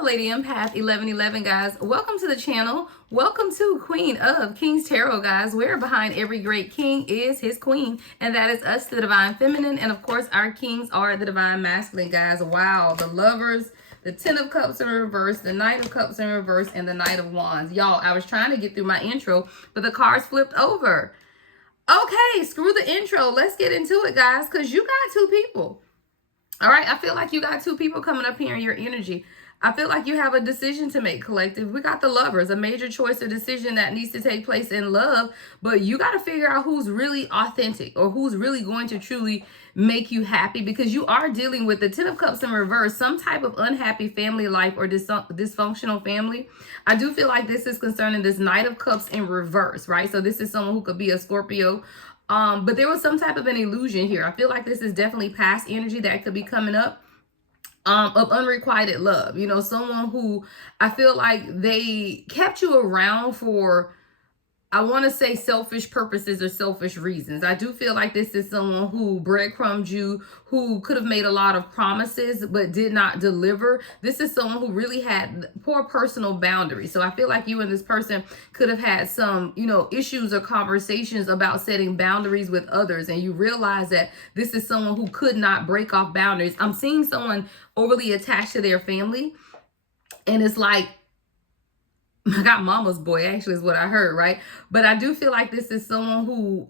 Hello, Lady Empath 1111, guys. Welcome to the channel. Welcome to Queen of Kings Tarot, guys. Where behind every great king is his queen, and that is us, the Divine Feminine. And of course, our kings are the Divine Masculine, guys. Wow, the Lovers, the Ten of Cups in reverse, the Knight of Cups in reverse, and the Knight of Wands. Y'all, I was trying to get through my intro, but the cards flipped over. Okay, screw the intro. Let's get into it, guys, because you got two people. All right, I feel like you got two people coming up here in your energy. I feel like you have a decision to make, collective. We got the Lovers, a major choice or decision that needs to take place in love, but you got to figure out who's really authentic or who's really going to truly make you happy, because you are dealing with the Ten of Cups in reverse, some type of unhappy family life or dysfunctional family. I do feel like this is concerning this Knight of Cups in reverse, right? So this is someone who could be a Scorpio, but there was some type of an illusion here. I feel like this is definitely past energy that could be coming up. Of unrequited love, you know, someone who I feel like they kept you around for, I want to say, selfish purposes or selfish reasons. I do feel like this is someone who breadcrumbed you, who could have made a lot of promises but did not deliver. This is someone who really had poor personal boundaries. So I feel like you and this person could have had some, you know, issues or conversations about setting boundaries with others, and you realize that this is someone who could not break off boundaries. I'm seeing someone overly attached to their family, and it's like, I got mama's boy, actually, is what I heard, right? But I do feel like this is someone who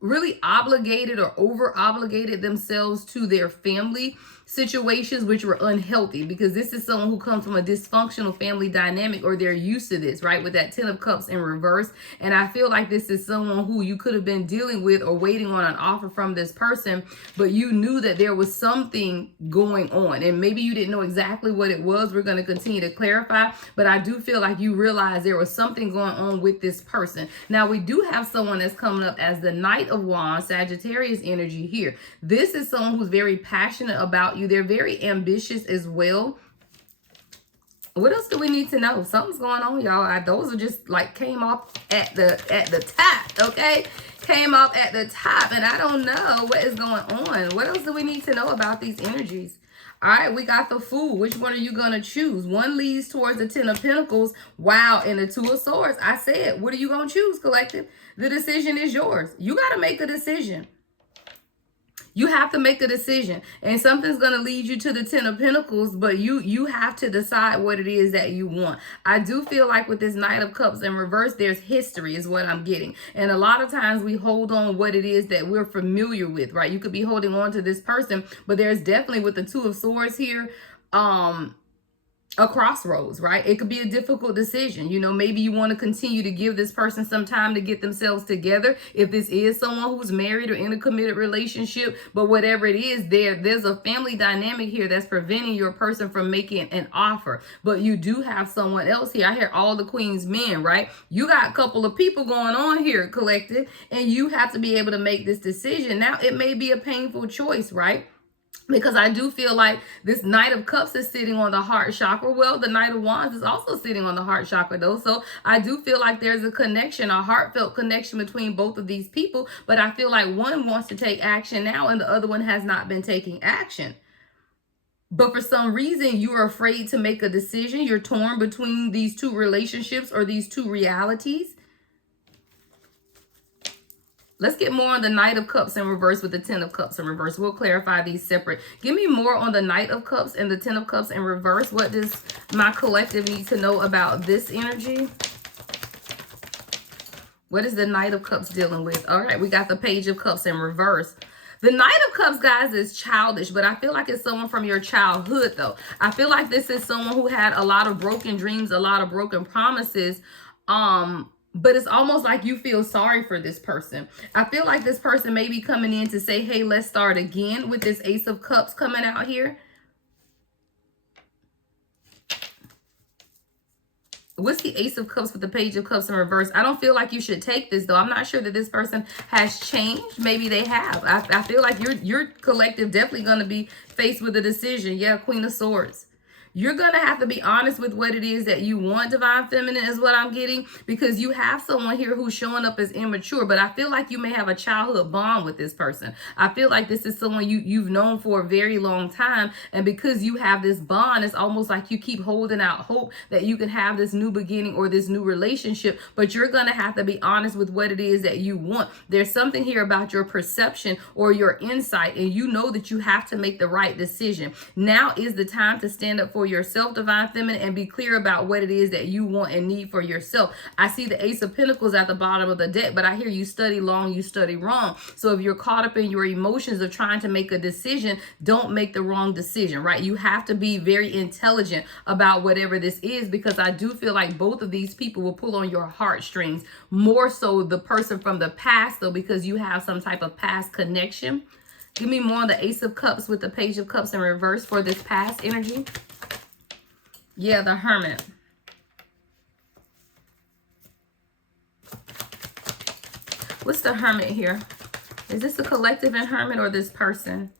really obligated or over obligated themselves to their family situations, which were unhealthy, because this is someone who comes from a dysfunctional family dynamic, or they're used to this, right? With that Ten of Cups in reverse. And I feel like this is someone who you could have been dealing with or waiting on an offer from this person, but you knew that there was something going on, and maybe you didn't know exactly what it was. We're going to continue to clarify, but I do feel like you realize there was something going on with this person. Now, we do have someone that's coming up as the Knight of Wands, Sagittarius energy here. This is someone who's very passionate about you. They're very ambitious as well. What else do we need to know? Something's going on, y'all. Those are just like came off at the top, okay? Came off at the top, and I don't know what is going on. What else do we need to know about these energies? All right, we got the Fool. Which one are you going to choose? One leads towards the Ten of Pentacles. Wow, and the Two of Swords. I said, what are you going to choose, collective? The decision is yours. You got to make a decision. You have to make a decision, and something's going to lead you to the Ten of Pentacles, but you have to decide what it is that you want. I do feel like with this Knight of Cups in reverse, there's history is what I'm getting. And a lot of times we hold on what it is that we're familiar with, right? You could be holding on to this person, but there's definitely with the Two of Swords here, a crossroads, right? It could be a difficult decision. You know, maybe you want to continue to give this person some time to get themselves together. If this is someone who's married or in a committed relationship, but whatever it is, there's a family dynamic here that's preventing your person from making an offer. But you do have someone else here. I hear all the Queen's men, right? You got a couple of people going on here, collective, and you have to be able to make this decision. Now, it may be a painful choice, right? Because I do feel like this Knight of Cups is sitting on the heart chakra. Well, the Knight of Wands is also sitting on the heart chakra, though. So I do feel like there's a connection, a heartfelt connection between both of these people. But I feel like one wants to take action now, and the other one has not been taking action. But for some reason, you are afraid to make a decision. You're torn between these two relationships or these two realities. Let's get more on the Knight of Cups in reverse with the Ten of Cups in reverse. We'll clarify these separate. Give me more on the Knight of Cups and the Ten of Cups in reverse. What does my collective need to know about this energy? What is the Knight of Cups dealing with? All right, we got the Page of Cups in reverse. The Knight of Cups, guys, is childish, but I feel like it's someone from your childhood, though. I feel like this is someone who had a lot of broken dreams, a lot of broken promises, but it's almost like you feel sorry for this person. I feel like this person may be coming in to say, hey, let's start again, with this Ace of Cups coming out here. What's the Ace of Cups with the Page of Cups in reverse? I don't feel like you should take this, though. I'm not sure that this person has changed. Maybe they have. I feel like your collective definitely going to be faced with a decision. Yeah, Queen of Swords. You're going to have to be honest with what it is that you want, Divine Feminine, is what I'm getting, because you have someone here who's showing up as immature, but I feel like you may have a childhood bond with this person. I feel like this is someone you've known for a very long time, and because you have this bond, it's almost like you keep holding out hope that you can have this new beginning or this new relationship, but you're going to have to be honest with what it is that you want. There's something here about your perception or your insight, and you know that you have to make the right decision. Now is the time to stand up for yourself, Divine Feminine, and be clear about what it is that you want and need for yourself. I see the Ace of Pentacles at the bottom of the deck, but I hear you study long, you study wrong. So if you're caught up in your emotions of trying to make a decision, don't make the wrong decision, right? You have to be very intelligent about whatever this is, because I do feel like both of these people will pull on your heartstrings, more so the person from the past, though, because you have some type of past connection. Give me more on the Ace of Cups with the Page of Cups in reverse for this past energy. Yeah, the Hermit. What's the Hermit here? Is this a collective and Hermit or this person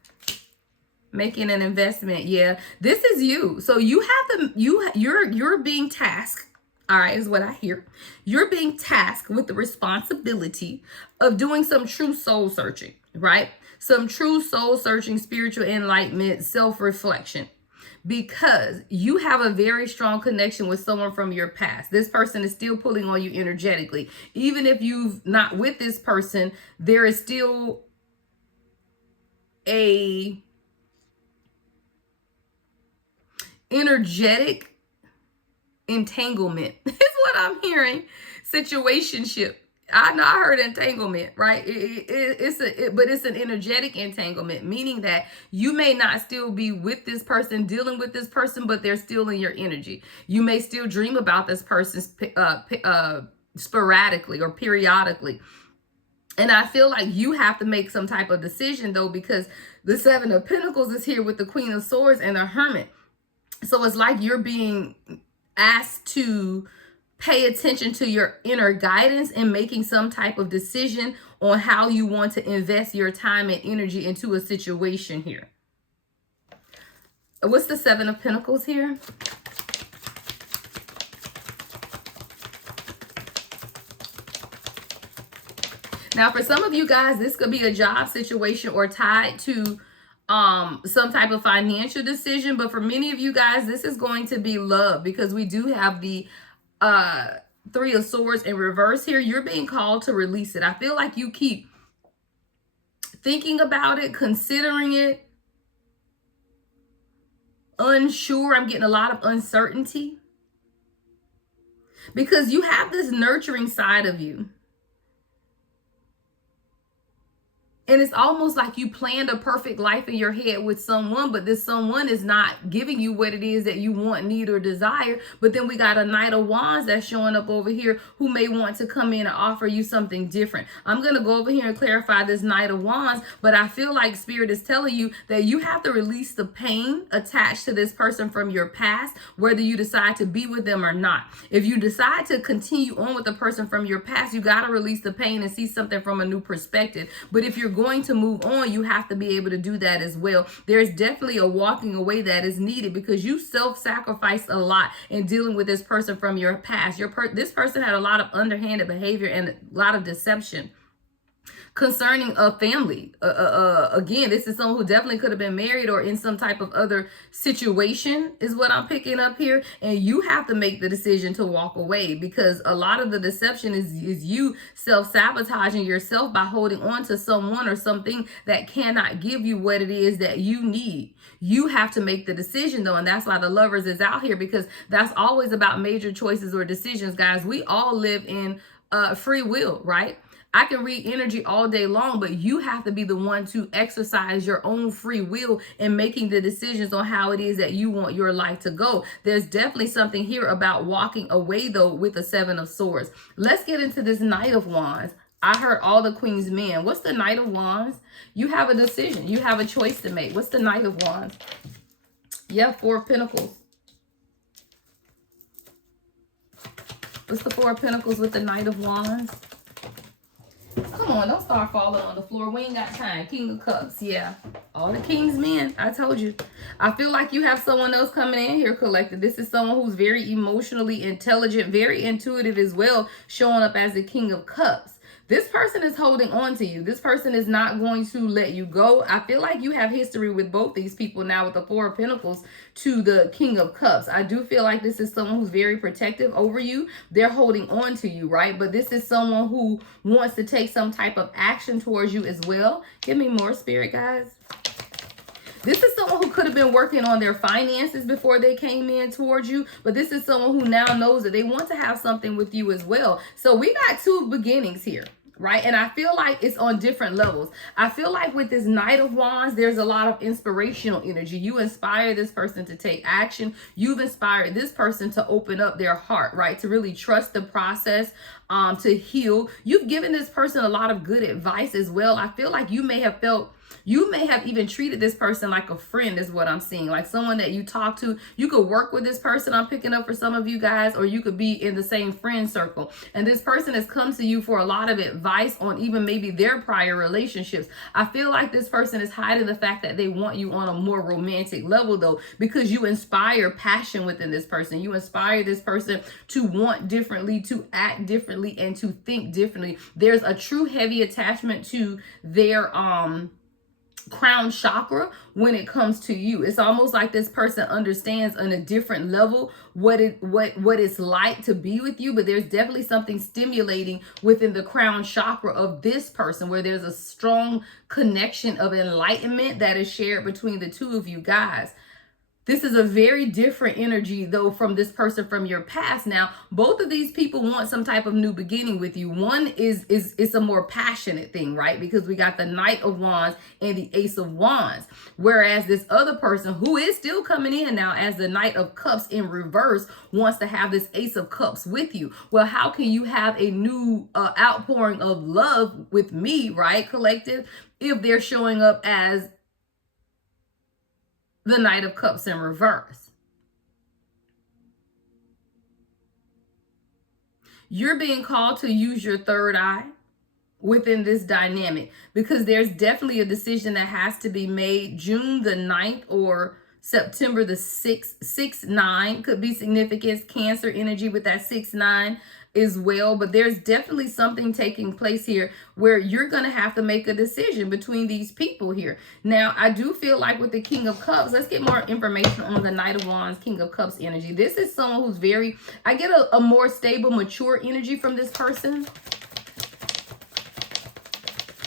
making an investment? Yeah, this is you. So you have you're being tasked. All right, is what I hear. You're being tasked with the responsibility of doing some true soul searching, right? Some true soul searching, spiritual enlightenment, self-reflection, because you have a very strong connection with someone from your past. This person is still pulling on you energetically. Even if you've not with this person, there is still a energetic entanglement is what I'm hearing. Situationship. I know I heard entanglement, right? But it's an energetic entanglement, meaning that you may not still be with this person, dealing with this person, but they're still in your energy. You may still dream about this person sporadically or periodically. And I feel like you have to make some type of decision, though, because the Seven of Pentacles is here with the Queen of Swords and the Hermit. So it's like you're being asked to pay attention to your inner guidance and making some type of decision on how you want to invest your time and energy into a situation here. What's the Seven of Pentacles here? Now, for some of you guys, this could be a job situation or tied to some type of financial decision. But for many of you guys, this is going to be love, because we do have the Three of Swords in reverse here. You're being called to release it. I feel like you keep thinking about it, considering it, unsure. I'm getting a lot of uncertainty, because you have this nurturing side of you. And it's almost like you planned a perfect life in your head with someone, but this someone is not giving you what it is that you want, need, or desire. But then we got a Knight of Wands that's showing up over here who may want to come in and offer you something different. I'm going to go over here and clarify this Knight of Wands, but I feel like Spirit is telling you that you have to release the pain attached to this person from your past, whether you decide to be with them or not. If you decide to continue on with the person from your past, you got to release the pain and see something from a new perspective. But if you're going to move on, you have to be able to do that as well. There's definitely a walking away that is needed, because you self-sacrificed a lot in dealing with this person from your past. This person had a lot of underhanded behavior and a lot of deception concerning a family. Again, this is someone who definitely could have been married or in some type of other situation is what I'm picking up here. And you have to make the decision to walk away, because a lot of the deception is you self-sabotaging yourself by holding on to someone or something that cannot give you what it is that you need. You have to make the decision, though, and that's why the Lovers is out here, because that's always about major choices or decisions, guys. We all live in free will, right? I can read energy all day long, but you have to be the one to exercise your own free will in making the decisions on how it is that you want your life to go. There's definitely something here about walking away, though, with the Seven of Swords. Let's get into this Knight of Wands. I heard all the Queen's men. What's the Knight of Wands? You have a decision. You have a choice to make. What's the Knight of Wands? Yeah, Four of Pentacles. What's the Four of Pentacles with the Knight of Wands? Come on, don't start falling on the floor. We ain't got time. King of Cups, yeah. All the king's men, I told you. I feel like you have someone else coming in here, collective. This is someone who's very emotionally intelligent, very intuitive as well, showing up as the King of Cups. This person is holding on to you. This person is not going to let you go. I feel like you have history with both these people now, with the Four of Pentacles to the King of Cups. I do feel like this is someone who's very protective over you. They're holding on to you, right? But this is someone who wants to take some type of action towards you as well. Give me more, Spirit, guys. This is someone who could have been working on their finances before they came in towards you. But this is someone who now knows that they want to have something with you as well. So we got two beginnings here, right? And I feel like it's on different levels. I feel like with this Knight of Wands, there's a lot of inspirational energy. You inspire this person to take action. You've inspired this person to open up their heart, right? To really trust the process, to heal. You've given this person a lot of good advice as well. I feel like you may have even treated this person like a friend is what I'm seeing. Like someone that you talk to. You could work with this person, I'm picking up for some of you guys, or you could be in the same friend circle. And this person has come to you for a lot of advice on even maybe their prior relationships. I feel like this person is hiding the fact that they want you on a more romantic level though, because you inspire passion within this person. You inspire this person to want differently, to act differently, and to think differently. There's a true heavy attachment to their crown chakra when it comes to you. It's almost like this person understands on a different level what it's like to be with you, but there's definitely something stimulating within the crown chakra of this person where there's a strong connection of enlightenment that is shared between the two of you guys. This is a very different energy, though, from this person from your past. Now, both of these people want some type of new beginning with you. One is a more passionate thing, right? Because we got the Knight of Wands and the Ace of Wands. Whereas this other person, who is still coming in now as the Knight of Cups in reverse, wants to have this Ace of Cups with you. Well, how can you have a new outpouring of love with me, right, collective, if they're showing up as the Knight of Cups in reverse? You're being called to use your third eye within this dynamic, because there's definitely a decision that has to be made. June the 9th or September the 6th, 6-9 could be significance, Cancer energy with that 6-9 as well. But there's definitely something taking place here where you're going to have to make a decision between these people here. Now, I do feel like with the King of Cups, let's get more information on the Knight of Wands, King of Cups energy. This is someone who's very, I get a more stable, mature energy from this person.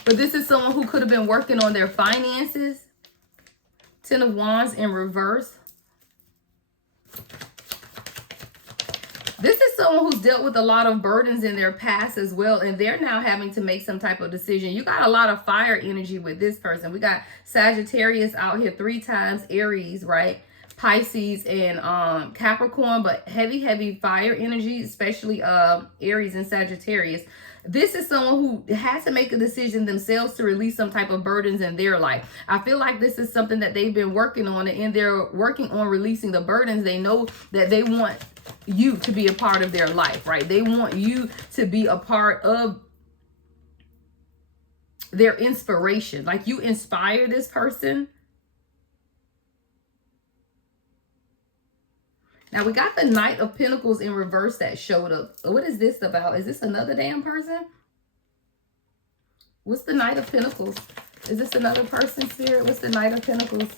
But this is someone who could have been working on their finances. Ten of Wands in reverse. This is someone who's dealt with a lot of burdens in their past as well, and they're now having to make some type of decision. You got a lot of fire energy with this person. We got Sagittarius out here 3 times, Aries, right? Pisces and Capricorn, but heavy fire energy, especially Aries and Sagittarius. This is someone who has to make a decision themselves to release some type of burdens in their life. I feel like this is something that they've been working on, and they're working on releasing the burdens. They know that they want you to be a part of their life, right? They want you to be a part of their inspiration. Like, you inspire this person. Now, we got the Knight of Pentacles in reverse that showed up. What is this about? Is this another damn person? What's the Knight of Pentacles? Is this another person, Spirit? What's the Knight of Pentacles?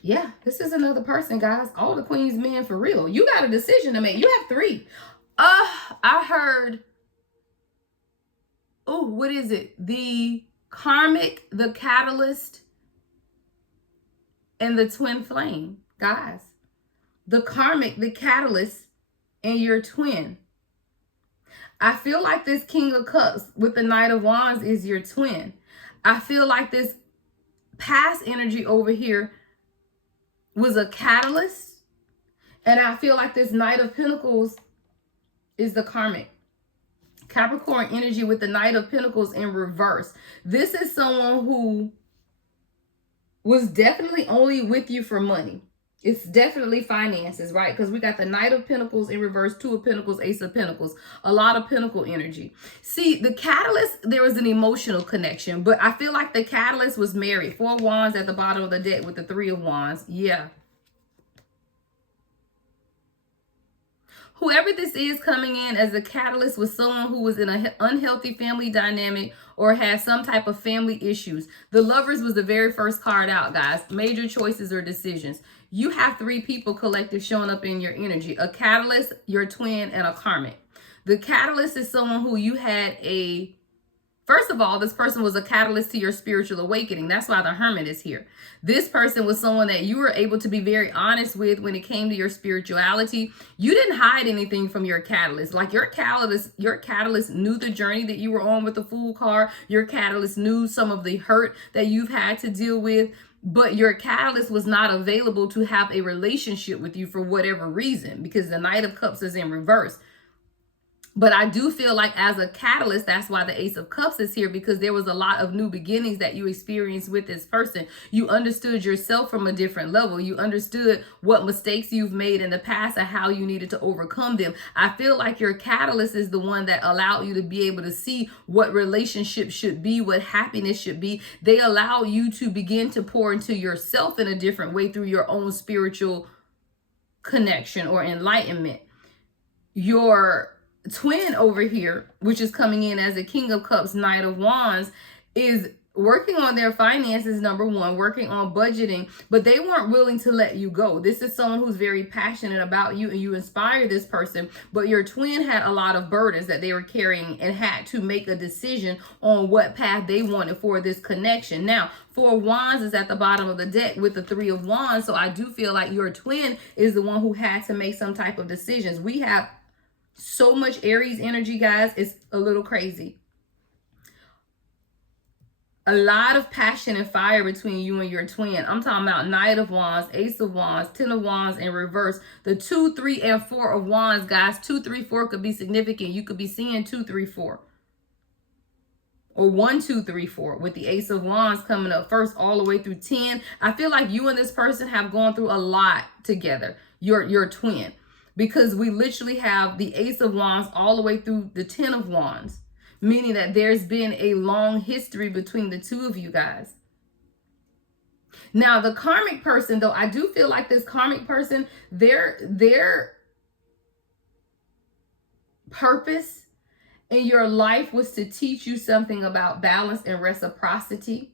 Yeah, this is another person, guys. All the Queen's men for real. You got a decision to make. You have 3. I heard, oh, what is it? The Karmic, the Catalyst, and the Twin Flame. Guys, the Karmic, the Catalyst, and your twin. I feel like this King of Cups with the Knight of Wands is your twin. I feel like this past energy over here was a catalyst. And I feel like this Knight of Pentacles is the Karmic. Capricorn energy with the Knight of Pentacles in reverse. This is someone who was definitely only with you for money. It's definitely finances, right? Because we got the Knight of Pentacles in reverse, Two of Pentacles, Ace of Pentacles. A lot of Pentacle energy. See, the catalyst, there was an emotional connection, but I feel like the catalyst was married. Four of Wands at the bottom of the deck with the Three of Wands. Yeah. Whoever this is coming in as a catalyst was someone who was in an unhealthy family dynamic or had some type of family issues. The Lovers was the very first card out, guys. Major choices or decisions. You have three people collective showing up in your energy. A catalyst, your twin, and a karmic. The catalyst is someone who you had first of all, this person was a catalyst to your spiritual awakening. That's why the Hermit is here. This person was someone that you were able to be very honest with when it came to your spirituality. You didn't hide anything from your catalyst. Like your catalyst knew the journey that you were on with the Fool card. Your catalyst knew some of the hurt that you've had to deal with. But your catalyst was not available to have a relationship with you for whatever reason, because the Knight of Cups is in reverse. But I do feel like as a catalyst, that's why the Ace of Cups is here, because there was a lot of new beginnings that you experienced with this person. You understood yourself from a different level. You understood what mistakes you've made in the past and how you needed to overcome them. I feel like your catalyst is the one that allowed you to be able to see what relationships should be, what happiness should be. They allow you to begin to pour into yourself in a different way through your own spiritual connection or enlightenment. Your twin over here, which is coming in as a King of Cups, Knight of Wands, is working on their finances, number one, working on budgeting, but they weren't willing to let you go. This is someone who's very passionate about you and you inspire this person, but your twin had a lot of burdens that they were carrying and had to make a decision on what path they wanted for this connection. Now, Four of Wands is at the bottom of the deck with the Three of Wands, so I do feel like your twin is the one who had to make some type of decisions. We have so much Aries energy, guys. It's a little crazy. A lot of passion and fire between you and your twin. I'm talking about Knight of Wands, Ace of Wands, Ten of Wands in reverse. The 2, 3, and 4 of Wands, guys. 2, 3, 4 could be significant. You could be seeing 2, 3, 4. Or 1, 2, 3, 4 with the Ace of Wands coming up first all the way through 10. I feel like you and this person have gone through a lot together. Your twin. Because we literally have the Ace of Wands all the way through the 10 of Wands, meaning that there's been a long history between the two of you guys. Now, the karmic person, though, I do feel like this karmic person, their purpose in your life was to teach you something about balance and reciprocity.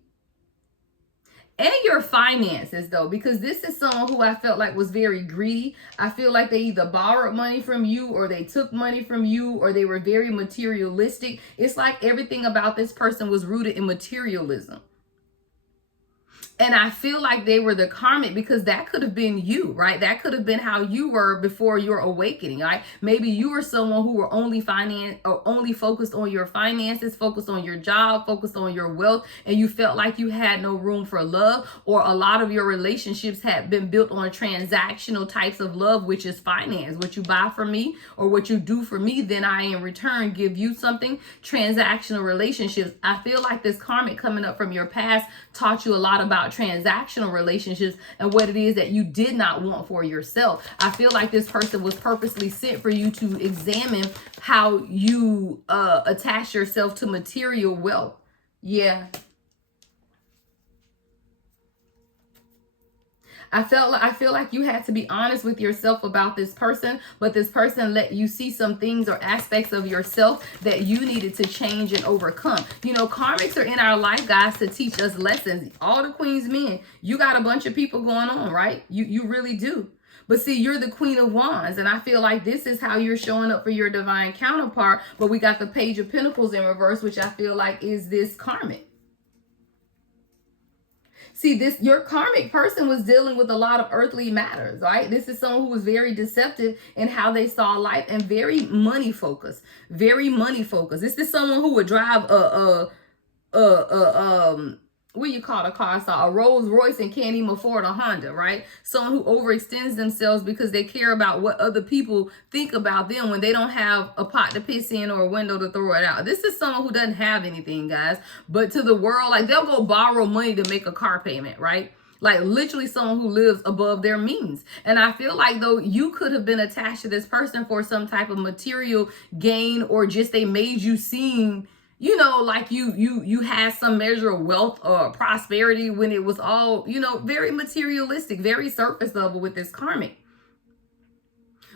And your finances, though, because this is someone who I felt like was very greedy. I feel like they either borrowed money from you or they took money from you or they were very materialistic. It's like everything about this person was rooted in materialism. And I feel like they were the karmic because that could have been you, right? That could have been how you were before your awakening, right? Maybe you were someone who were only focused on your finances, focused on your job, focused on your wealth, and you felt like you had no room for love, or a lot of your relationships had been built on transactional types of love, which is finance. What you buy from me or what you do for me, then I in return give you something. Transactional relationships. I feel like this karmic coming up from your past taught you a lot about transactional relationships and what it is that you did not want for yourself. I feel like this person was purposely sent for you to examine how you attach yourself to material wealth. Yeah. I feel like you had to be honest with yourself about this person, but this person let you see some things or aspects of yourself that you needed to change and overcome. You know, karmics are in our life, guys, to teach us lessons. All the Queen's men, you got a bunch of people going on, right? You really do. But see, you're the Queen of Wands, and I feel like this is how you're showing up for your divine counterpart. But we got the Page of Pentacles in reverse, which I feel like is this karmic. See, your karmic person was dealing with a lot of earthly matters, right? This is someone who was very deceptive in how they saw life and very money focused. Very money focused. This is someone who would drive what do you call a car? A Rolls Royce and can't even afford a Honda, right? Someone who overextends themselves because they care about what other people think about them when they don't have a pot to piss in or a window to throw it out. This is someone who doesn't have anything, guys. But to the world, like they'll go borrow money to make a car payment, right? Like literally someone who lives above their means. And I feel like though you could have been attached to this person for some type of material gain, or just they made you seem, you know, like you had some measure of wealth or prosperity, when it was all, you know, very materialistic, very surface level with this karmic.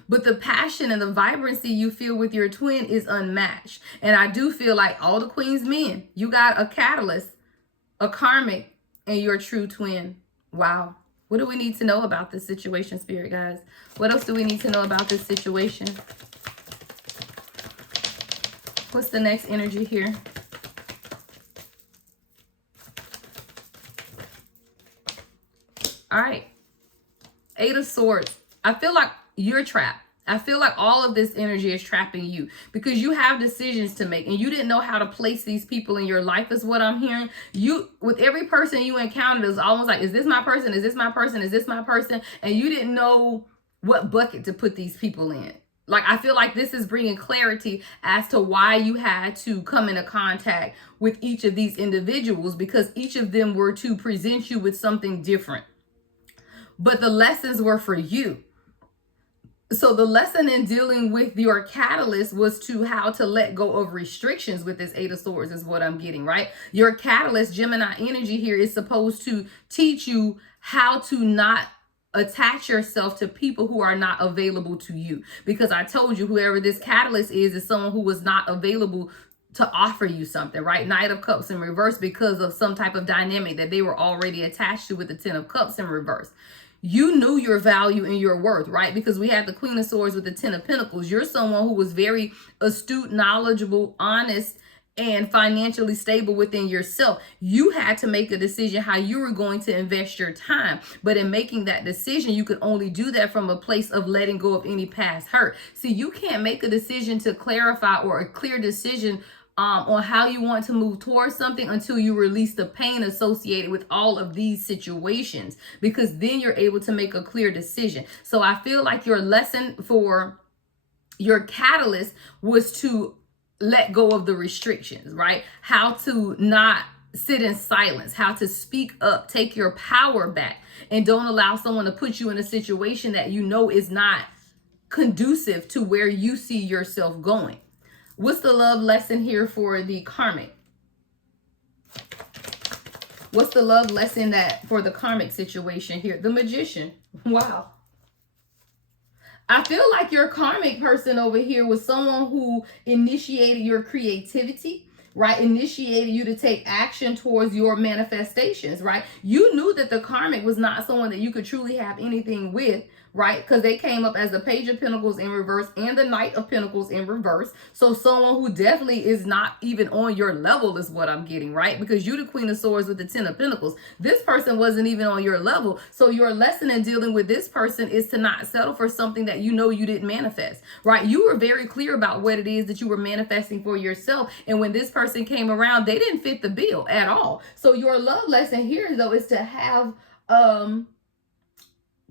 But the passion and the vibrancy you feel with your twin is unmatched. And I do feel like all the Queen's men, you got a catalyst, a karmic, and your true twin. Wow. What do we need to know about this situation, Spirit guys? What else do we need to know about this situation? What's the next energy here? All right. Eight of Swords. I feel like you're trapped. I feel like all of this energy is trapping you because you have decisions to make and you didn't know how to place these people in your life is what I'm hearing. You, with every person you encountered, it's almost like, is this my person? Is this my person? Is this my person? And you didn't know what bucket to put these people in. Like, I feel like this is bringing clarity as to why you had to come into contact with each of these individuals, because each of them were to present you with something different. But the lessons were for you. So the lesson in dealing with your catalyst was to how to let go of restrictions with this Eight of Swords is what I'm getting, right? Your catalyst, Gemini energy here, is supposed to teach you how to not attach yourself to people who are not available to you. Because I told you, whoever this catalyst is someone who was not available to offer you something, right? Knight of Cups in reverse, because of some type of dynamic that they were already attached to with the Ten of Cups in reverse. You knew your value and your worth, right? Because we had the Queen of Swords with the Ten of Pentacles. You're someone who was very astute, knowledgeable, honest, and financially stable within yourself. You had to make a decision how you were going to invest your time. But in making that decision, you could only do that from a place of letting go of any past hurt. See, you can't make a decision to clarify, or a clear decision on how you want to move towards something, until you release the pain associated with all of these situations, because then you're able to make a clear decision. So I feel like your lesson for your catalyst was to let go of the restrictions, right? How to not sit in silence, how to speak up, take your power back, and don't allow someone to put you in a situation that you know is not conducive to where you see yourself going. What's the love lesson here for the karmic? What's the love lesson that for the karmic situation here? The Magician. Wow. I feel like your karmic person over here was someone who initiated your creativity, right? Initiated you to take action towards your manifestations, right? You knew that the karmic was not someone that you could truly have anything with, right? Because they came up as the Page of Pentacles in reverse and the Knight of Pentacles in reverse. So someone who definitely is not even on your level is what I'm getting, right? Because you the Queen of Swords with the Ten of Pentacles. This person wasn't even on your level. So your lesson in dealing with this person is to not settle for something that you know you didn't manifest, right? You were very clear about what it is that you were manifesting for yourself. And when this person came around, they didn't fit the bill at all. So your love lesson here, though, is to have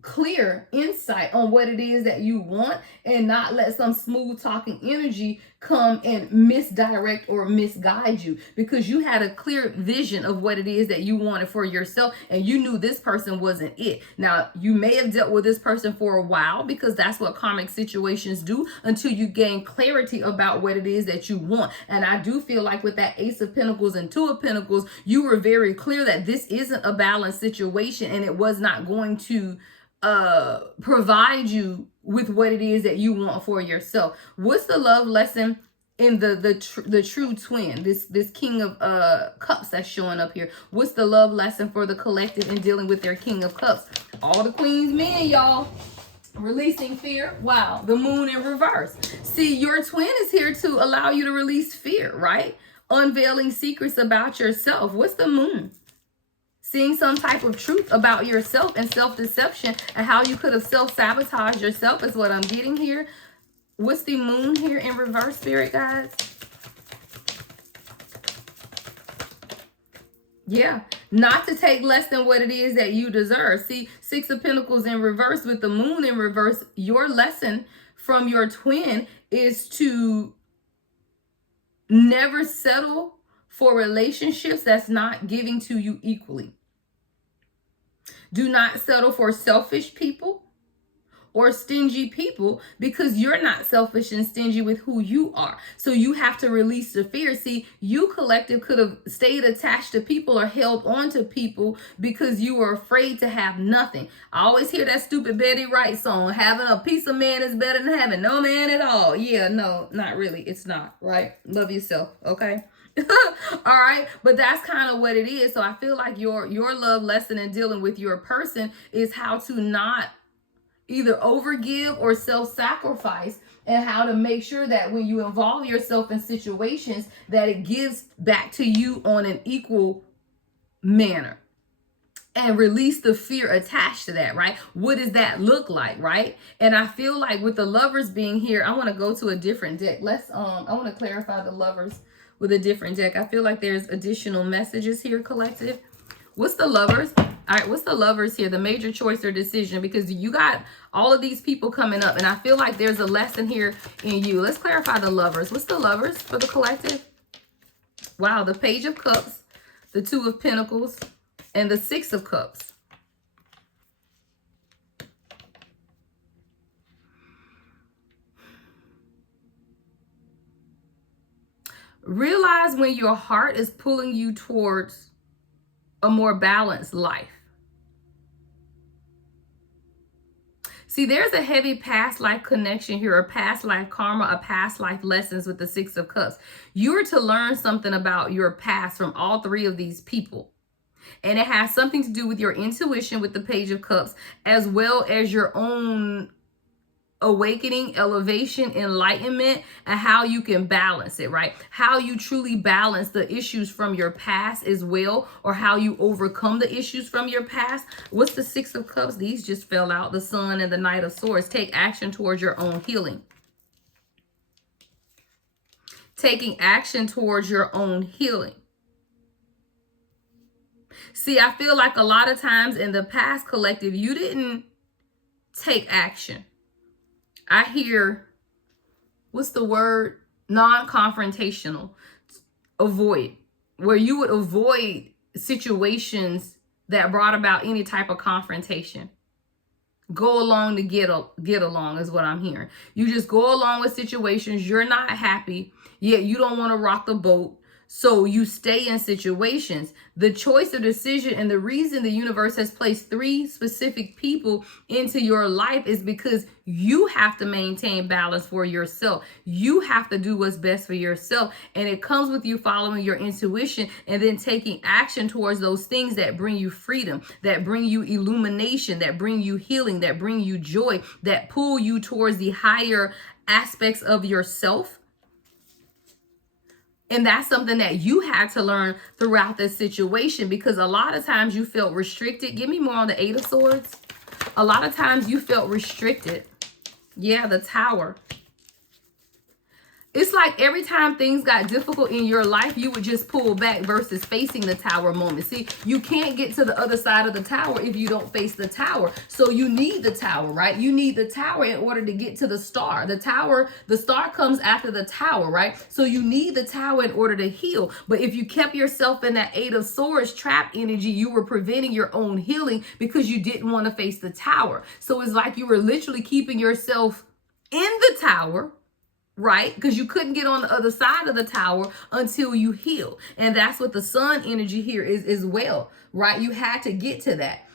clear insight on what it is that you want, and not let some smooth talking energy come and misdirect or misguide you, because you had a clear vision of what it is that you wanted for yourself, and you knew this person wasn't it. Now, you may have dealt with this person for a while, because that's what karmic situations do, until you gain clarity about what it is that you want. And I do feel like with that Ace of Pentacles and Two of Pentacles, you were very clear that this isn't a balanced situation, and it was not going to provide you with what it is that you want for yourself. What's the love lesson in the true twin, this King of Cups that's showing up here? What's the love lesson for the collective in dealing with their King of Cups? All the Queen's men, y'all. Releasing fear. Wow. The Moon in reverse. See, your twin is here to allow you to release fear, right? Unveiling secrets about yourself. What's the Moon? Seeing some type of truth about yourself and self-deception, and how you could have self-sabotaged yourself is what I'm getting here. What's the Moon here in reverse, Spirit guys? Yeah, not to take less than what it is that you deserve. See, Six of Pentacles in reverse with the Moon in reverse. Your lesson from your twin is to never settle for relationships that's not giving to you equally. Do not settle for selfish people or stingy people, because you're not selfish and stingy with who you are. So you have to release the fear. See, you collective could have stayed attached to people or held on to people because you were afraid to have nothing. I always hear that stupid Betty Wright song, having a piece of man is better than having no man at all. Yeah, no, not really. It's not, right? Love yourself, okay? All right, but that's kind of what it is. So I feel like your love lesson in dealing with your person is how to not either overgive or self-sacrifice, and how to make sure that when you involve yourself in situations that it gives back to you on an equal manner, and release the fear attached to that, right? What does that look like, right? And I feel like with the Lovers being here, I want to go to a different deck. I want to clarify the Lovers with a different deck. I feel like there's additional messages here, collective. What's the Lovers? All right, what's the Lovers here? The major choice or decision, because you got all of these people coming up, and I feel like there's a lesson here in you. Let's clarify the Lovers. What's the Lovers for the collective? Wow, the Page of Cups, the Two of Pentacles, and the Six of Cups. Realize when your heart is pulling you towards a more balanced life. See, there's a heavy past life connection here, a past life karma, a past life lessons with the Six of Cups. You're to learn something about your past from all three of these people. And it has something to do with your intuition with the Page of Cups, as well as your own awakening, elevation, enlightenment, and how you can balance it, right? How you truly balance the issues from your past as well, or how you overcome the issues from your past. What's the Six of Cups? These just fell out, the Sun and the Knight of Swords. Take action towards your own healing. Taking action towards your own healing. See, I feel like a lot of times in the past, collective, you didn't take action. I hear, what's the word? Non-confrontational. Avoid. Where you would avoid situations that brought about any type of confrontation. Go along to get along is what I'm hearing. You just go along with situations. You're not happy, yet you don't want to rock the boat. So you stay in situations. The choice or decision, and the reason the universe has placed three specific people into your life is because you have to maintain balance for yourself. You have to do what's best for yourself. And it comes with you following your intuition and then taking action towards those things that bring you freedom, that bring you illumination, that bring you healing, that bring you joy, that pull you towards the higher aspects of yourself. And that's something that you had to learn throughout this situation, because a lot of times you felt restricted. Give me more on the Eight of Swords. A lot of times you felt restricted. Yeah, the Tower. It's like every time things got difficult in your life, you would just pull back versus facing the Tower moment. See, you can't get to the other side of the Tower if you don't face the Tower. So you need the Tower, right? You need the Tower in order to get to the Star. The Star comes after the Tower, right? So you need the Tower in order to heal. But if you kept yourself in that Eight of Swords trap energy, you were preventing your own healing because you didn't want to face the Tower. So it's like you were literally keeping yourself in the Tower, right? Because you couldn't get on the other side of the Tower until you heal. And that's what the Sun energy here is as well, right? You had to get to that.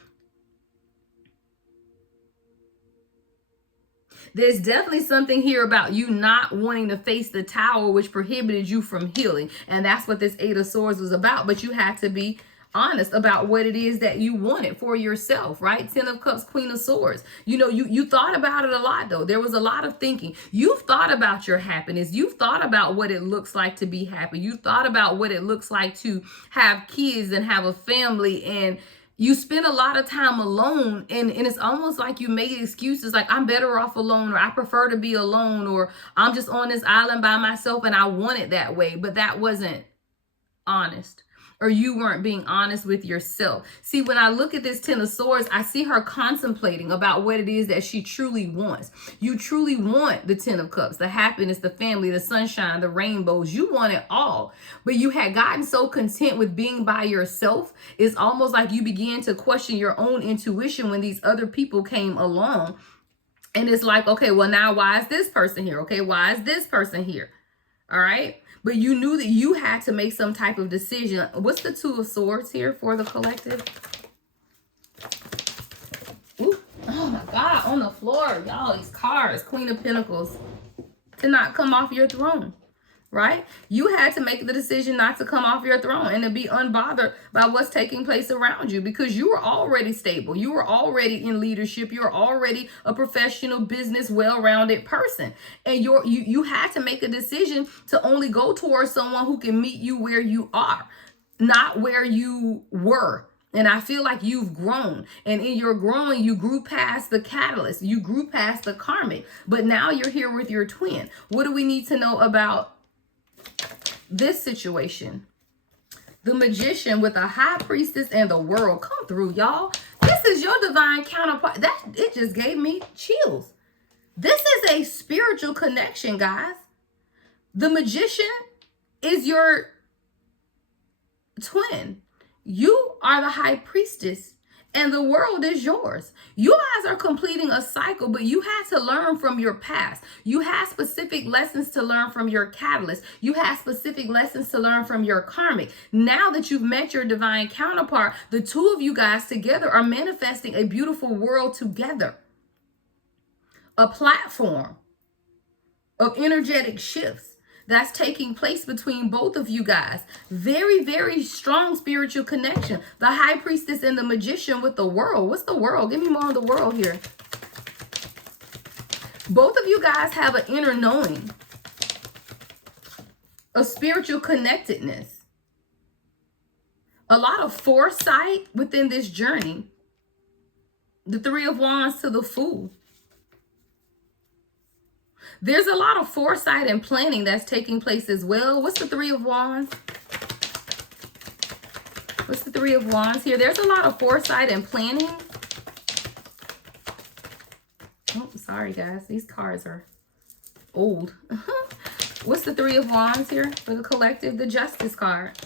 There's definitely something here about you not wanting to face the Tower, which prohibited you from healing. And that's what this Eight of Swords was about. But you had to be honest about what it is that you wanted for yourself, right? Ten of Cups, Queen of Swords. You know, you thought about it a lot, though. There was a lot of thinking. You've thought about your happiness. You've thought about what it looks like to be happy. You thought about what it looks like to have kids and have a family, and you spend a lot of time alone, and it's almost like you make excuses like, I'm better off alone, or I prefer to be alone, or I'm just on this island by myself and I want it that way. But that wasn't honest. or you weren't being honest with yourself. See, when I look at this Ten of Swords, I see her contemplating about what it is that she truly wants. You truly want the Ten of Cups, the happiness, the family, the sunshine, the rainbows. You want it all. But you had gotten so content with being by yourself. It's almost like you began to question your own intuition when these other people came along. And it's like, okay, well, now why is this person here? Okay, why is this person here? All right. But you knew that you had to make some type of decision. What's the Two of Swords here for the collective? Ooh, oh my God, on the floor, y'all, these cards, Queen of Pentacles, to not come off your throne, right? You had to make the decision not to come off your throne and to be unbothered by what's taking place around you, because you were already stable. You were already in leadership. You're already a professional, business, well-rounded person. And you had to make a decision to only go towards someone who can meet you where you are, not where you were. And I feel like you've grown. And in your growing, you grew past the catalyst. You grew past the karmic. But now you're here with your twin. What do we need to know about this situation? The Magician with a High Priestess and the World. Come through, y'all. This is your divine counterpart. It just gave me chills. This is a spiritual connection, guys. The Magician is your twin. You are the High Priestess, and the world is yours. You guys are completing a cycle, but you had to learn from your past. You had specific lessons to learn from your catalyst. You had specific lessons to learn from your karmic. Now that you've met your divine counterpart, the two of you guys together are manifesting a beautiful world together. A platform of energetic shifts that's taking place between both of you guys. Very, very strong spiritual connection. The High Priestess and the Magician with the World. What's the World? Give me more of the World here. Both of you guys have an inner knowing, a spiritual connectedness, a lot of foresight within this journey. The Three of Wands to the Fool. There's a lot of foresight and planning that's taking place as well. What's the Three of Wands? What's the Three of Wands here? There's a lot of foresight and planning. Oh, sorry, guys. These cards are old. What's the Three of Wands here for the collective? The Justice card.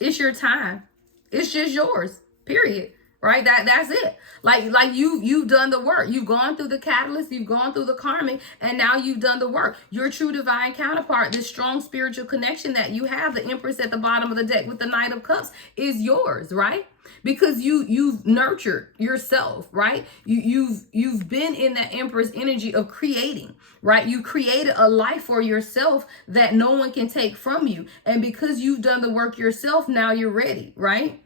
It's your time. It's just yours, period. Right? That's it. Like you've done the work. You've gone through the catalyst, you've gone through the karmic, and now you've done the work. Your true divine counterpart, this strong spiritual connection that you have, the Empress at the bottom of the deck with the Knight of Cups, is yours, right? Because you've nurtured yourself, right? You've been in that Empress energy of creating, right? You created a life for yourself that no one can take from you. And because you've done the work yourself, now you're ready, right?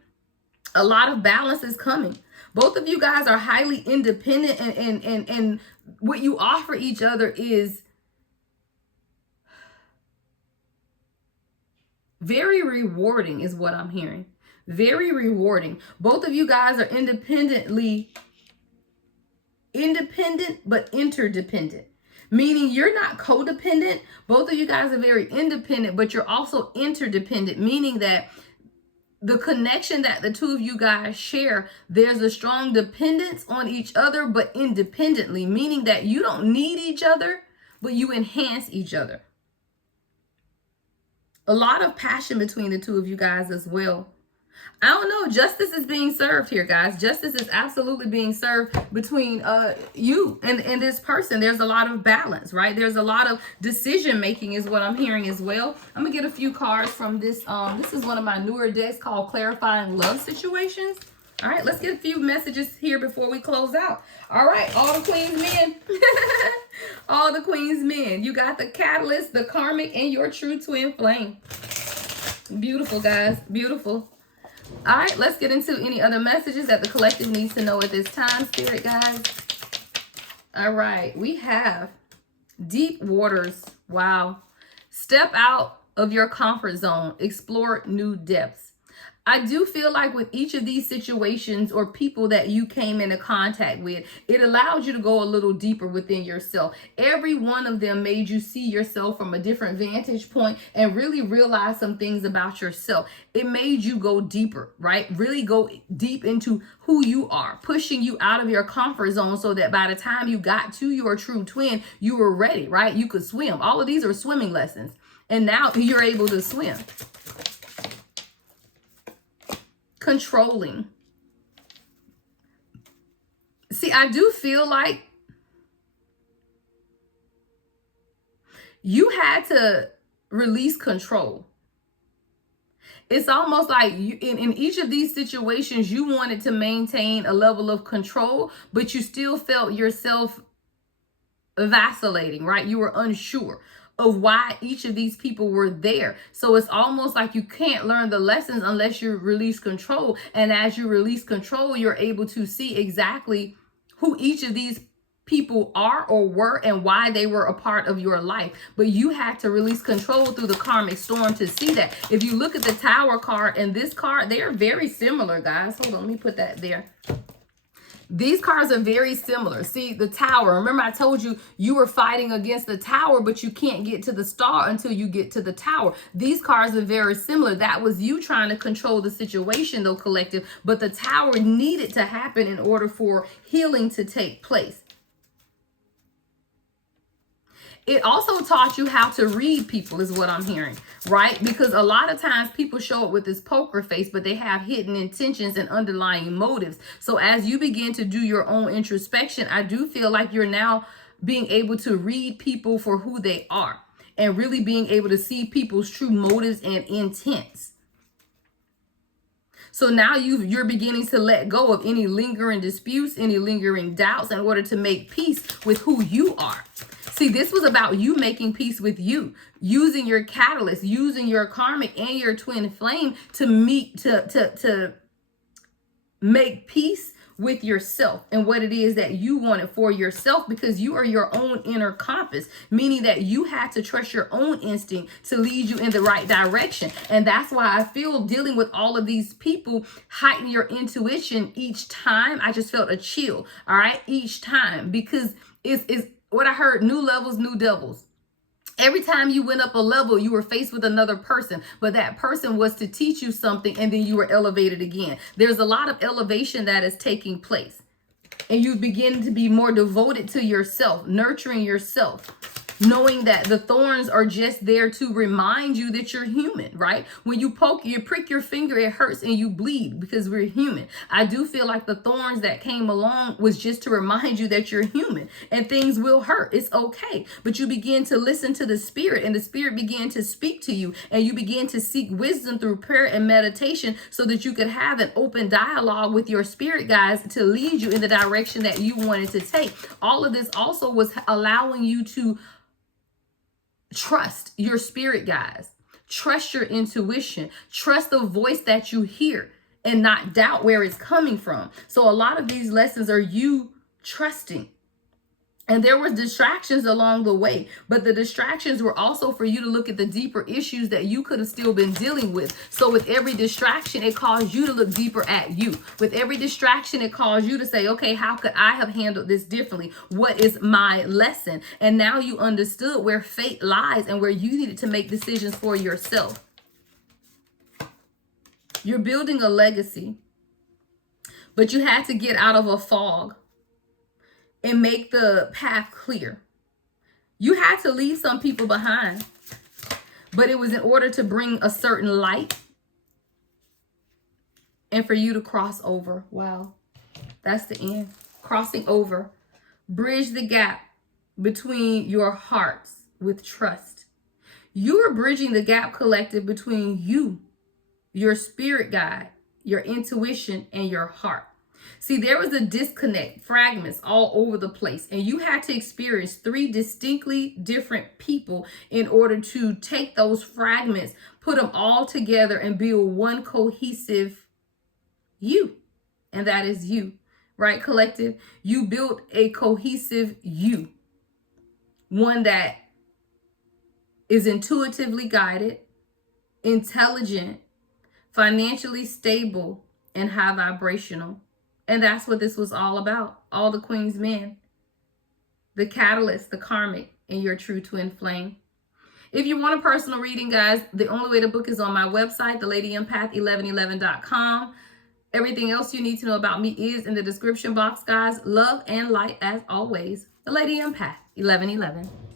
A lot of balance is coming. Both of you guys are highly independent, and what you offer each other is very rewarding, is what I'm hearing. Very rewarding. Both of you guys are independent but interdependent. Meaning you're not codependent. Both of you guys are very independent, but you're also interdependent, meaning that the connection that the two of you guys share, there's a strong dependence on each other, but independently, meaning that you don't need each other, but you enhance each other. A lot of passion between the two of you guys as well. I don't know. Justice is being served here, guys. Justice is absolutely being served between you and this person. There's a lot of balance, right? There's a lot of decision making is what I'm hearing as well. I'm going to get a few cards from this. This is one of my newer decks called Clarifying Love Situations. All right, let's get a few messages here before we close out. All right, all the Queen's men. All the Queen's men. You got the catalyst, the karmic, and your true twin flame. Beautiful, guys. Beautiful. All right, let's get into any other messages that the collective needs to know at this time, Spirit guys. All right, we have deep waters. Wow. Step out of your comfort zone. Explore new depths. I do feel like with each of these situations or people that you came into contact with, it allowed you to go a little deeper within yourself. Every one of them made you see yourself from a different vantage point and really realize some things about yourself. It made you go deeper, right? Really go deep into who you are, pushing you out of your comfort zone so that by the time you got to your true twin, you were ready, right? You could swim. All of these are swimming lessons. And now you're able to swim. Controlling. See, I do feel like you had to release control. It's almost like you, in each of these situations, you wanted to maintain a level of control, but you still felt yourself vacillating, right? You were unsure of why each of these people were there. So it's almost like you can't learn the lessons unless you release control. And as you release control, you're able to see exactly who each of these people are or were and why they were a part of your life. But you had to release control through the karmic storm to see that. If you look at the Tower card and this card, they are very similar, guys. Hold on, let me put that there. These cards are very similar. See, the Tower. Remember, I told you you were fighting against the Tower, but you can't get to the Star until you get to the Tower. These cards are very similar. That was you trying to control the situation, though, collective. But the Tower needed to happen in order for healing to take place. It also taught you how to read people is what I'm hearing, right? Because a lot of times people show up with this poker face, but they have hidden intentions and underlying motives. So as you begin to do your own introspection, I do feel like you're now being able to read people for who they are and really being able to see people's true motives and intents. So now you're beginning to let go of any lingering disputes, any lingering doubts in order to make peace with who you are. See, this was about you making peace with you, using your catalyst, using your karmic and your twin flame to make peace with yourself and what it is that you wanted for yourself, because you are your own inner compass, meaning that you had to trust your own instinct to lead you in the right direction. And that's why I feel dealing with all of these people heighten your intuition each time. I just felt a chill, all right, each time, because it's what I heard, new levels, new devils. Every time you went up a level, you were faced with another person, but that person was to teach you something and then you were elevated again. There's a lot of elevation that is taking place and you begin to be more devoted to yourself, nurturing yourself, knowing that the thorns are just there to remind you that you're human, right? When you prick your finger, it hurts and you bleed because we're human. I do feel like the thorns that came along was just to remind you that you're human and things will hurt. It's okay. But you begin to listen to the spirit and the spirit began to speak to you and you begin to seek wisdom through prayer and meditation so that you could have an open dialogue with your spirit guides to lead you in the direction that you wanted to take. All of this also was allowing you to trust your spirit guides, trust your intuition, trust the voice that you hear and not doubt where it's coming from. So a lot of these lessons are you trusting. And there were distractions along the way, but the distractions were also for you to look at the deeper issues that you could have still been dealing with. So with every distraction, it caused you to look deeper at you. With every distraction, it caused you to say, okay, how could I have handled this differently? What is my lesson? And now you understood where fate lies and where you needed to make decisions for yourself. You're building a legacy, but you had to get out of a fog and make the path clear. You had to leave some people behind, but it was in order to bring a certain light and for you to cross over. Wow, that's the end. Crossing over. Bridge the gap between your hearts with trust. You are bridging the gap, collective, between you, your spirit guide, your intuition, and your heart. See, there was a disconnect, fragments all over the place, and you had to experience 3 distinctly different people in order to take those fragments, put them all together, and build one cohesive you. And that is you, right, collective? You built a cohesive you, one that is intuitively guided, intelligent, financially stable, and high vibrational. And that's what this was all about. All the Queen's men. The catalyst, the karmic, and your true twin flame. If you want a personal reading, guys, the only way to book is on my website, thelady1111.com. Everything else you need to know about me is in the description box, guys. Love and light as always. The Lady Empath 1111.